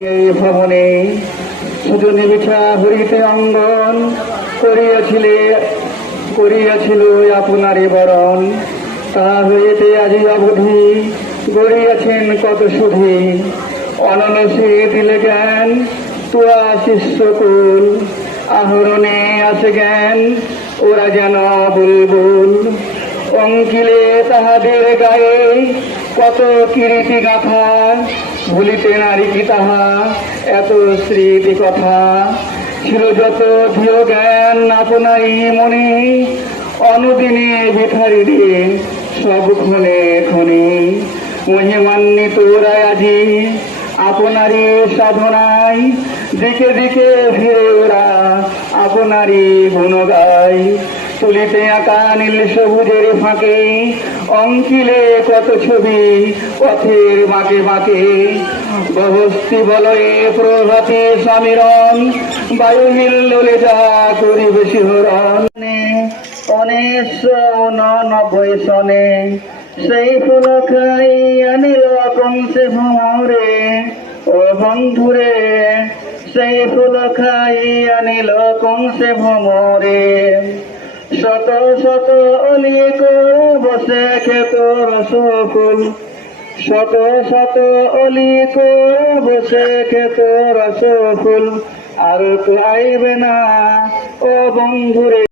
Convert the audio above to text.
এই ভবনে সুজনে বিছা হরিতে অঙ্গন করিয়াছিল আপনারে বরণ। তা হইতে আজি অবধি গড়িয়াছেন কত সুধি। অনলসে দিলে জ্ঞান তুয়া শিষ্যকুল। আহরণে আছে জ্ঞান ওরা যেন বুলবুল। অঙ্কিলে তাহাদের গায়ে কত কীর্তি গাথা। ভুলিতে নারী কি তাহা এত স্মৃতি কথা। ছিল যত ধিয় জ্ঞান আপনারই মনে। অনুদিনে ভিখারিরে সব ক্ষণে ক্ষণে। মহিমান্বিত রায় আজি আপনারই সাধনায়। দিকে দিকে ফিরে ওরা আপনারই গুণ গায়। তুলিতে আঁকা নীল সবুজের ফাঁকে অঙ্কিলে কত ছবি পথের বাঁকে বাঁকে। বহস্তি বলয়ে প্রভাতী সমীরণ। বায়ু হিল্লোলে যা করিবে শিহরণ। 1990 সনে সেই ফুল খাই আনিল কংসে ভ্রমরে। ও বন্ধুরে সেই ফুল খাই আনিল কংসে ভ্রমরে। শত শত অলিক বসে খেত রসফুল। শত শত অলিক বসে খেত রসফুল। আর তো আইবে না ও বন্ধুরে।